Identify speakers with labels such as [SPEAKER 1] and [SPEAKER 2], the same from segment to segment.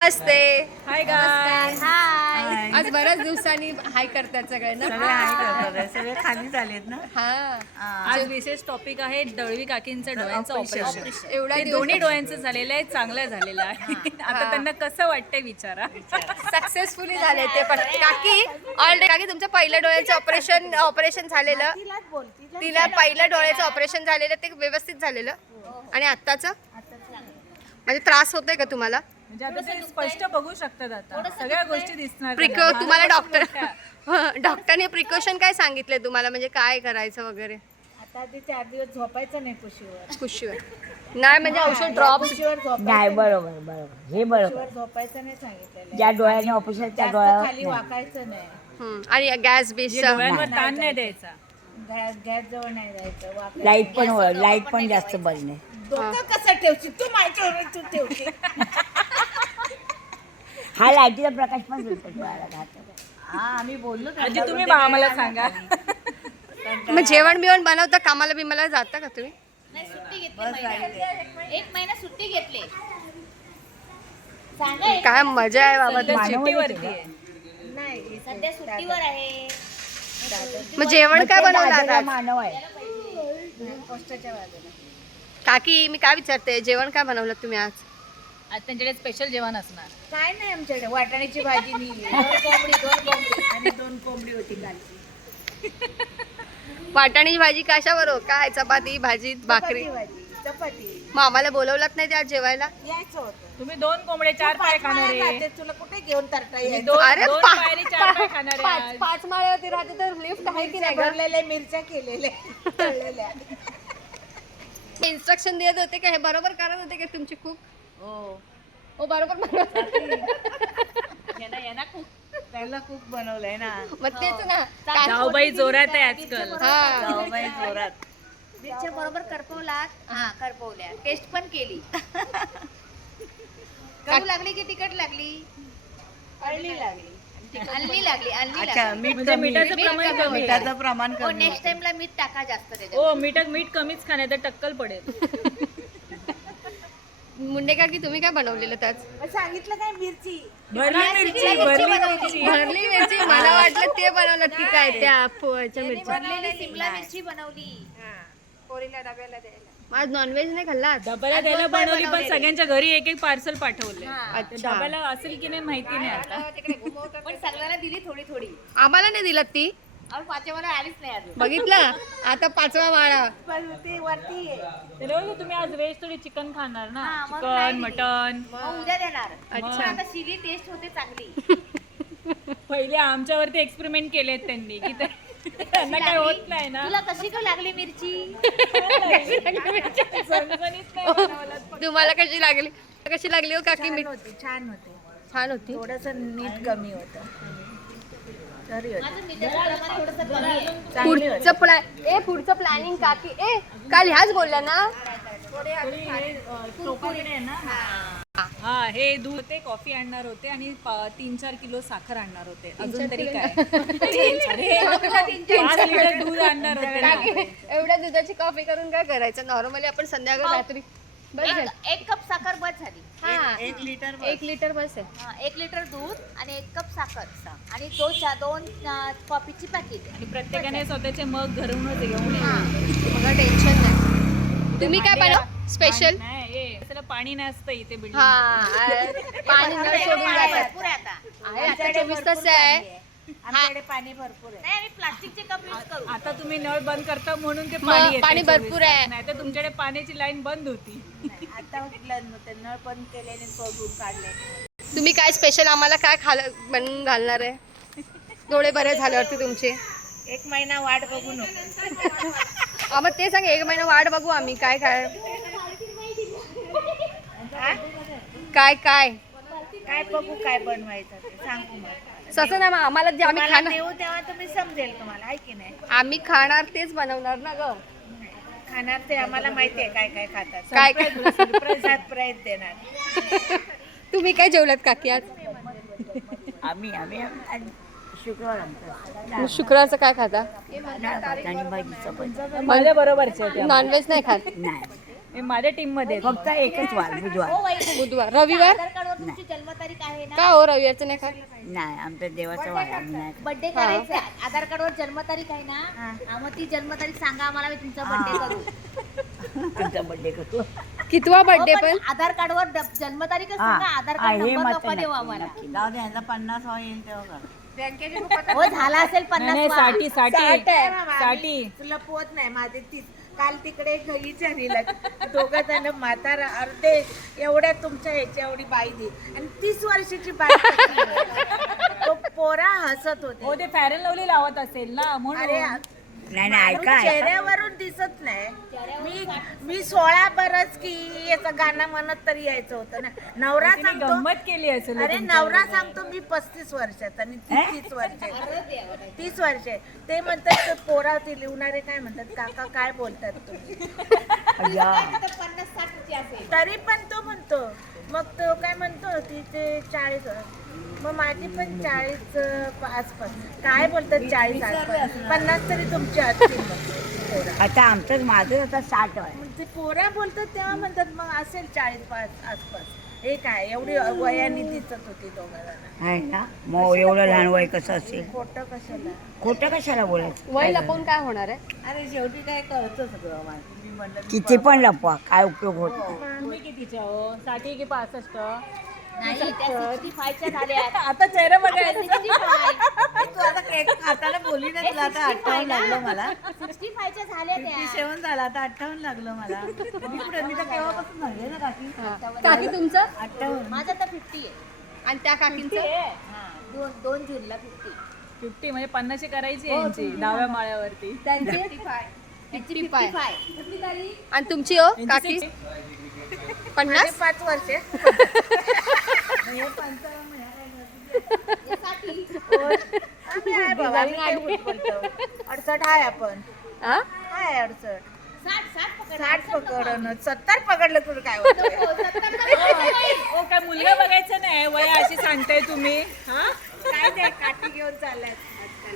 [SPEAKER 1] नमस्ते.
[SPEAKER 2] Hi guys.
[SPEAKER 1] हाय. आज बऱ्याच दिवसांनी हाय करतात सगळे ना.
[SPEAKER 3] सगळे हाय करतात, सगळे खाली झालेत ना.
[SPEAKER 1] हा.
[SPEAKER 2] आज विशेष टॉपिक आहे दळवी काकींचं डोळ्यांचं ऑपरेशन.
[SPEAKER 1] एवढ्या
[SPEAKER 2] ते
[SPEAKER 1] दिवस
[SPEAKER 2] दोन्ही डोळ्यांचं झालेलं आहे, चांगलं झालेलं आहे. आता त्यांना कसं वाटतंय विचारा.
[SPEAKER 1] सक्सेसफुली झाले ते पण. काकी ऑलरेडी काकी तुमचं पहिल्या डोळ्याचं ऑपरेशन झालेलं. तिला पहिल्या डोळ्याचं ऑपरेशन झालेलं ते व्यवस्थित झालेलं. आणि आत्ताचं म्हणजे त्रास होतोय का तुम्हाला?
[SPEAKER 2] म्हणजे आता ते स्पष्ट बघू शकतात, आता सगळ्या गोष्टी दिसणार.
[SPEAKER 1] तुम्हाला डॉक्टरने प्रिकॉशन काय सांगितले तुम्हाला, म्हणजे काय करायचं वगैरे?
[SPEAKER 3] आता आधी 4 दिवस झोपायचं नाही
[SPEAKER 1] खुशीवर नाही, म्हणजे औषध ड्रॉप
[SPEAKER 4] नाही. बरोबर हे बरोबर.
[SPEAKER 3] झोपायचं नाही सांगितलेलं.
[SPEAKER 4] ज्या डोळ्याने ऑपरेशन त्या
[SPEAKER 3] खाली
[SPEAKER 4] डोळ्यावर
[SPEAKER 3] वाकायचं नाही.
[SPEAKER 1] आणि गॅस बेसचा
[SPEAKER 2] डोळ्यांवर ताण नाही द्यायचा.
[SPEAKER 3] गॅस जवळ नाही राहायचं.
[SPEAKER 4] लाईट पण जास्त बरी नाही.
[SPEAKER 3] डोकं कसं ठेवशील तू? माझ्यावर तू ठेवशील.
[SPEAKER 4] हा लाईटीचा प्रकाश पण दिसतो डोळ्याला घातला.
[SPEAKER 3] हा आम्ही बोललो
[SPEAKER 2] आजी तुम्ही आम्हाला सांगा.
[SPEAKER 1] मग जेवण बिवण बनवता, कामाला बिमाला जाता का तुम्ही?
[SPEAKER 5] नाही, सुट्टी घेतली. एक महिना सुट्टी घेतली. सांगा एक
[SPEAKER 1] काय मजा आहे बाबा तुमची.
[SPEAKER 2] चिठ्ठीवरती आहे.
[SPEAKER 3] नाही.
[SPEAKER 5] सध्या सुट्टीवर आहे.
[SPEAKER 1] मग जेवण काय बनवलं आज?
[SPEAKER 4] मानव आहे.
[SPEAKER 3] पोस्टाच्या बाजूला.
[SPEAKER 1] काकी मी काय विचारते, जेवण काय बनवलं तुम्ही आज?
[SPEAKER 2] आज त्यांच्याकडे स्पेशल जेवण असणार.
[SPEAKER 3] काय नाही आमच्याकडे. वाटाण्याची भाजी नेली. 2 कोंबडी आणि 2 कोंबडी होती कालची.
[SPEAKER 1] वाटाण्याची भाजी कशावर हो? काय चपाती भाजी भाकरी?
[SPEAKER 3] चपाती.
[SPEAKER 1] मग आम्हाला बोलवलात नाही ते आज जेवायला?
[SPEAKER 3] यायचं होतं.
[SPEAKER 2] तुम्ही 2 कोंबडे 4 पाय खाणार आहे.
[SPEAKER 3] जाते, तुला कुठे घेऊन तरता यायचं?
[SPEAKER 1] अरे
[SPEAKER 2] 2
[SPEAKER 1] पा-
[SPEAKER 2] पायरी 4 पाय खाणार आहे आज.
[SPEAKER 1] पाच माळ्यावरती राहते तर लिफ्ट आहे की नाही?
[SPEAKER 3] भरलेल्या मिरच्या केलेल्या तळलेल्या.
[SPEAKER 1] इन्स्ट्रक्शन देत होते का? हे बरोबर करत होते का तुमची खूप? हो बरोबर बनवत होते.
[SPEAKER 3] त्याला खूप बनवलंय ना.
[SPEAKER 1] मग तेच ना.
[SPEAKER 2] जाऊबाई जोरात आहे आजकाल.
[SPEAKER 1] हा.
[SPEAKER 3] जाऊबाई जोरात.
[SPEAKER 5] मिरच्या बरोबर करपवलात. हा, करपवल्या. टेस्ट पण केली. कडू लागली की तिखट लागली?
[SPEAKER 3] अळली लागली.
[SPEAKER 5] अल्ली लागली.
[SPEAKER 3] अच्छा, मीठ
[SPEAKER 2] म्हणजे
[SPEAKER 3] कमी.
[SPEAKER 2] मिठाचं प्रमाण कमी आहे.
[SPEAKER 3] मिठाचं प्रमाण
[SPEAKER 5] हो,
[SPEAKER 3] कमी.
[SPEAKER 5] नेक्स्ट टाइमला मीठ टाका जास्त त्याच्यात.
[SPEAKER 2] हो, मीठ कमीच खाण्यात टक्कल पडेल.
[SPEAKER 1] मुंडे काकी तुम्ही काय बनवलेलं त्याच?
[SPEAKER 3] सांगितलं काय? मिरची.
[SPEAKER 2] भरली मिरची.
[SPEAKER 1] भरली मिरची. मला वाटलं ते बनवलं की काय त्या पोळ्याच्या मिरच्या.
[SPEAKER 5] भरलेली सिमला मिरची बनवली.
[SPEAKER 1] आज नॉनव्हेज नाही खाल्ला आज?
[SPEAKER 2] डब्याला द्यायला बनवली, पण सगळ्यांच्या घरी एक पार्सल पाठवले.
[SPEAKER 1] अच्छा.
[SPEAKER 2] डब्याला असेल की नाही माहिती नाही आता.
[SPEAKER 5] पण सगळ्यांना दिली थोडी थोडी.
[SPEAKER 1] आम्हाला नाही दिलं ती.
[SPEAKER 5] अहो, पाचव्याला आलीच नाही अजून.
[SPEAKER 1] बघितलं आता 5वा माळा.
[SPEAKER 3] पण ती वरती आहे.
[SPEAKER 2] त्याला बोलले, तुम्ही आज व्हेज थोडी चिकन खाणार ना.
[SPEAKER 5] हा, मग
[SPEAKER 2] चिकन
[SPEAKER 5] नाही
[SPEAKER 2] मटन.
[SPEAKER 5] मग उद्या देणार.
[SPEAKER 1] अच्छा.
[SPEAKER 5] पण आता शिली टेस्ट होते चांगली.
[SPEAKER 2] पहिले आमच्यावरती एक्सपेरिमेंट केलेत त्यांनी की त्यांना काय होत नाही ना.
[SPEAKER 5] तुला कशी का लागली मिरची?
[SPEAKER 2] झणझणीत नाही बनवलं.
[SPEAKER 1] तुम्हाला कशी लागली हो काकी? मीठ
[SPEAKER 3] छान होते.
[SPEAKER 1] छान होती.
[SPEAKER 3] थोडस मीठ कमी होतं. तरी होते.
[SPEAKER 5] माझं मिठाचं प्रमाण थोडंसं कमी आहे.
[SPEAKER 1] पुढचं प्लॅनिंग काकी काल ह्याच बोलल्या ना.
[SPEAKER 2] टोकरी आहे ना. हा, हे दूध होते, कॉफी आणणार होते आणि 3-4 किलो साखर आणणार होते. अजून तरी काय 5 लिटर दूध आणणार होते.
[SPEAKER 1] एवढ्या दुधाची कॉफी करून काय करायचं? नॉर्मली आपण संध्याकाळ रात्री बस झालं.
[SPEAKER 5] एक कप साखर बस झाली.
[SPEAKER 1] हा,
[SPEAKER 3] 1 लिटर
[SPEAKER 1] 1 लिटर बस आहे.
[SPEAKER 5] हा, 1 लिटर दूध आणि 1 कप साखर आणि 2 कॉफीची पॅकेट.
[SPEAKER 2] आणि प्रत्येकाने स्वतःचे मग घरूनच घेऊन ये.
[SPEAKER 1] मला टेन्शन नाही. तुम्ही काय बनव स्पेशल?
[SPEAKER 2] नाही, त्याला पाणी नसतं इथे बिल्डिंग.
[SPEAKER 1] पाणी न सोडून जातात.
[SPEAKER 5] भरपूर आहे आता.
[SPEAKER 1] आहे आता 24 तास आहे.
[SPEAKER 3] आमच्याकडे पाणी भरपूर आहे.
[SPEAKER 5] नाही, आम्ही प्लास्टिकचे कप यूज करू.
[SPEAKER 2] आता तुम्ही नळ बंद करता म्हणून ते
[SPEAKER 1] मग
[SPEAKER 2] पाणी येतंय
[SPEAKER 1] पाणी
[SPEAKER 2] 24
[SPEAKER 1] भरपूर
[SPEAKER 2] तास.
[SPEAKER 1] आहे.
[SPEAKER 2] नाही तर तुमच्याकडे पाण्याची लाईन बंद होती.
[SPEAKER 3] नाही, आता ते नळ बंद केल्याने सोडून काढले.
[SPEAKER 1] तुम्ही काय स्पेशल आम्हाला काय बनवून घालणार आहे? डोळे बरे झाल्यावरती तुमचे
[SPEAKER 3] 1 महिना वाट बघू नको.
[SPEAKER 1] मग ते सांग, 1 महिना वाट बघू आम्ही. काय काय काय काय
[SPEAKER 3] काय बघू काय बनवायचं ते सांगू मला.
[SPEAKER 1] तसं नाही, मग आम्हाला जे आम्ही
[SPEAKER 3] मला
[SPEAKER 1] खाणार
[SPEAKER 3] देऊ तेव्हा तुम्ही समजेल तुम्हाला, आहे की नाही?
[SPEAKER 1] आम्ही खाणार तेच बनवणार ना ग.
[SPEAKER 3] खाणार ते आम्हाला माहिती आहे काय काय खातात.
[SPEAKER 1] काय काय
[SPEAKER 3] सरप्राईज देणार.
[SPEAKER 1] तुम्ही काय जेवलात काकी आज?
[SPEAKER 4] आम्ही आज शुक्रवार आमचा
[SPEAKER 1] मग शुक्रवारचं काय खाता?
[SPEAKER 4] आणि भाजी चपाती.
[SPEAKER 2] माझ्या बरोबरचे
[SPEAKER 1] नॉनव्हेज नाही खात?
[SPEAKER 4] नाही,
[SPEAKER 2] माझ्या टीम मध्ये
[SPEAKER 4] फक्त एकच वार बुधवार.
[SPEAKER 1] बुधवार रविवार
[SPEAKER 5] रविवार तुमची जन्मतारीख आहे ना,
[SPEAKER 1] का हो रविवारचं नाही खात?
[SPEAKER 4] नाही आमचं देवाचं वाय आम्ही नाही खात.
[SPEAKER 5] बर्थडे करायचा आहे. आधार कार्डवर जन्मतारीख आहे ना, हा, मग ती जन्मतारीख सांगा आम्हाला, मी तुमचा बर्थडे करू.
[SPEAKER 4] तुमचा बर्थडे करू
[SPEAKER 1] कितवा बर्थडे
[SPEAKER 5] हो,
[SPEAKER 1] पण?
[SPEAKER 5] आधार कार्डवर जन्मतारीखच सांगा, आधार कार्ड
[SPEAKER 4] हे
[SPEAKER 5] नंबर
[SPEAKER 4] मात्र
[SPEAKER 5] नको देऊ
[SPEAKER 4] नक्की,
[SPEAKER 5] आम्हाला.
[SPEAKER 4] नक्की.
[SPEAKER 3] जाऊ दे यांना 50 होईल तेव्हा करा.
[SPEAKER 5] हो झाला असेल 50 वा.
[SPEAKER 2] साठी
[SPEAKER 3] साठी लपवत नाही माझे काल तिकडे घरीच्या दोघं जण म्हातारा अर्धे एवढ्या तुमच्या ह्याच्या एवढी बाई दे आणि 30 वर्षाची बाई कशी आहे? तो पोरा हसत होते.
[SPEAKER 2] हो ते फॅरन लवली लावत असेल ना
[SPEAKER 3] अरे
[SPEAKER 2] म्हणून
[SPEAKER 4] नाही नाही ऐका ऐका.
[SPEAKER 3] चेहऱ्यावरून दिसत नाही. मी 16 बरस की याचं गाणं म्हणत तरी यायचं होतं ना. नवरा
[SPEAKER 2] तिने
[SPEAKER 3] सांगतो,
[SPEAKER 2] गंमत केली असेल
[SPEAKER 3] अरे नवरा सांगतो मी 35 वर्षात आणि ती 30 वर्षाची. 30 वर्षे ते म्हणतात, ते पोरा ते लिहणारे काय म्हणतात, काका काय बोलतात तुम्ही?
[SPEAKER 4] अय्या.
[SPEAKER 5] 50-60 ची असेल.
[SPEAKER 3] तरी पण तो म्हणतो, मग तो काय म्हणतो तिथे 40, मग माझी पण 40 आसपास. काय बोलतात 40 आसपास, 50 तरी तुमची असतील मग पोरा.
[SPEAKER 4] आता आमचं माझं आता 60 आहे.
[SPEAKER 3] मग ते पोरा बोलतात तेव्हा म्हणतात मग असेल 40 आसपास. हे काय एवढी वयाने दिसत होती दोघांना.
[SPEAKER 4] आहे ना मग एवढं लहान वय कसं असेल?
[SPEAKER 3] खोटं कशाला?
[SPEAKER 4] खोटं कशाला बोलायचं?
[SPEAKER 1] वय लपवून काय होणार आहे?
[SPEAKER 3] अरे शेवटी काय कळतं सगळं मला. मी म्हणलं
[SPEAKER 4] किती पण लपवा काय उपयोग होत नाही.
[SPEAKER 2] तुम्ही कितीच्या हो 60 की 65?
[SPEAKER 5] नाही, त्या 65 च्या झाल्या.
[SPEAKER 2] आता चेहरा बघायचा
[SPEAKER 5] 65
[SPEAKER 3] तू आता केक खाताना बोली ना, तुला आता 58 लागलं मला.
[SPEAKER 5] 65 च्या झाल्या त्या.
[SPEAKER 3] 57 झाला, आता 58 लागलं मला. मी पुढे मी तर केव्हापासून म्हणले ना काकी.
[SPEAKER 1] काकी तुमचं?
[SPEAKER 3] 58.
[SPEAKER 5] माझं तर 50 आहे.
[SPEAKER 1] आणि त्या काकींचं?
[SPEAKER 5] 2 जूनला 50.
[SPEAKER 2] 50 म्हणजे 50 करायची यांची डाव्या माळ्यावरती.
[SPEAKER 1] त्यांची
[SPEAKER 5] 55.
[SPEAKER 1] 55. आणि तुमची हो काकी? 50?
[SPEAKER 3] 5 वर्षे. आम्ही आहे बाबा, आम्ही काय बोलतो. 68 आहे आपण.
[SPEAKER 1] हा?
[SPEAKER 3] काय 68?
[SPEAKER 5] 60 पकड.
[SPEAKER 3] 60 पकडणं 70 पकडलं तर काय होतं?
[SPEAKER 5] हो, 70 ला
[SPEAKER 2] हो काय मुलगा बघायचं नाही वय अशी सांगताय तुम्ही? हा
[SPEAKER 3] काय नाही, काठी घेऊन चालल्यात.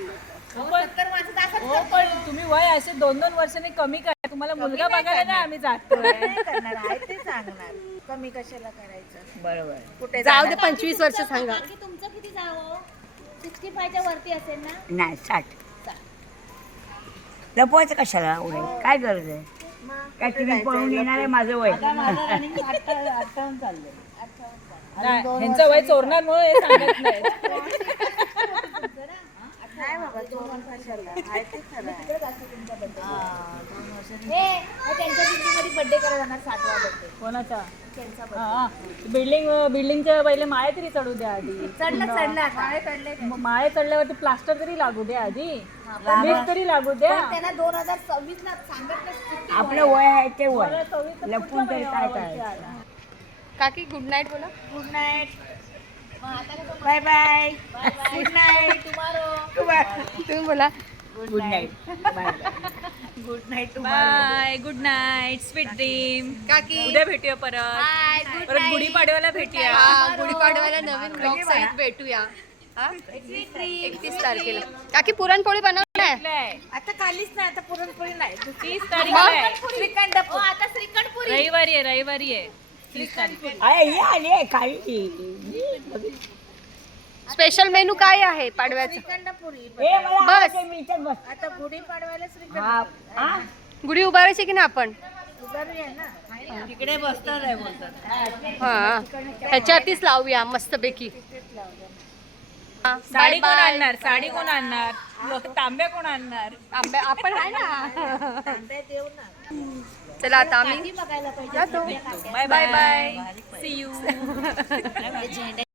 [SPEAKER 2] हो पण तुम्ही वय असे 2-2 वर्षांनी कमी करा. तुम्हाला मुलगा बघायला नाही आम्ही जातोय.
[SPEAKER 3] नाही करणार आहे ते सांगणार. कमी कशाला करायचं?
[SPEAKER 4] बरोबर.
[SPEAKER 3] कुठे
[SPEAKER 1] जाऊ दे
[SPEAKER 3] जाणार?
[SPEAKER 1] 25 वर्ष सांगा.
[SPEAKER 5] बाकी तुमचं किती जावं? 65 च्या वरती असेल ना?
[SPEAKER 4] नाही 60. लपवायचं कशाला एवढे काय गरज आहे?
[SPEAKER 3] मग
[SPEAKER 4] काय तुम्ही पळून येणार आहे माझं वय?
[SPEAKER 3] 58 चाललंय.
[SPEAKER 2] नाही, ह्यांचं वय चोरणार म्हणून हे सांगत नाही.
[SPEAKER 3] नाही बाबा, 2 वर्षाला आहे ते खरं आहे.
[SPEAKER 5] हे त्यांच्या दिल्लीमध्ये बर्थडे करायला जाणार 60वा बर्थडे.
[SPEAKER 2] कोणाचा?
[SPEAKER 5] त्यांचा
[SPEAKER 2] हा बिल्डिंगच्या पहिले माळे तरी चढू द्या आधी.
[SPEAKER 5] चढलं आता.
[SPEAKER 2] माळे चढल्यावरती प्लास्टर तरी लागू द्या आधी. मीठ तरी लागू द्या.
[SPEAKER 5] त्यांना 2026 ला सांगितलं.
[SPEAKER 4] आपलं वय आहे ते वय लपून तरी काय करायचं?
[SPEAKER 1] काकी गुड नाईट बोला.
[SPEAKER 3] Good night. Bye bye. Good night.
[SPEAKER 1] तुम्ही बोला.
[SPEAKER 4] Good night. Bye
[SPEAKER 3] good night.
[SPEAKER 2] Bye good night sweet dream.
[SPEAKER 1] काकी
[SPEAKER 2] उद्या भेटूया परत. परत गुढीपाडव्याला भेटूया.
[SPEAKER 1] हा, गुढीपाडव्याला नवीन ब्लॉग सहित भेटूया. हा? 31 तारखेला. काकी पुरणपोळी बनवणार आहे?
[SPEAKER 3] आता खालीच नाही, आता पुरणपोळी नाही.
[SPEAKER 2] 30 तारीखला आहे.
[SPEAKER 3] श्रीखंड
[SPEAKER 5] हो, आता श्रीखंडपुरी.
[SPEAKER 2] रविवारी आहे 30 तारीख.
[SPEAKER 4] अरे ही आली आहे खाली.
[SPEAKER 1] स्पेशल मेनू काय आहे पाडव्याचं?
[SPEAKER 3] श्रीखंडपुरी.
[SPEAKER 4] ए मला
[SPEAKER 1] बस.
[SPEAKER 4] आवडते, मी इथेच बस.
[SPEAKER 3] आता गुढीपाडव्याला श्रीखंड
[SPEAKER 4] हा हा
[SPEAKER 1] गुढी उभारायची की ना आपण?
[SPEAKER 3] उभारूया ना. तिकडे बसतात आहे बोलतात.
[SPEAKER 1] हा ह्याच्यावरतीच लावूया मस्तपैकी. हा,
[SPEAKER 2] साडी
[SPEAKER 1] bye
[SPEAKER 2] कोण
[SPEAKER 1] bye.
[SPEAKER 2] आणणार? साडी कोण आणणार? तांब्या कोण आणणार?
[SPEAKER 1] आंब्या आपण आहे ना.
[SPEAKER 3] तांब्या देऊ ना.
[SPEAKER 1] चला आता आम्ही
[SPEAKER 5] बघायला पाहिजे.
[SPEAKER 1] जातो.
[SPEAKER 2] Bye bye see you.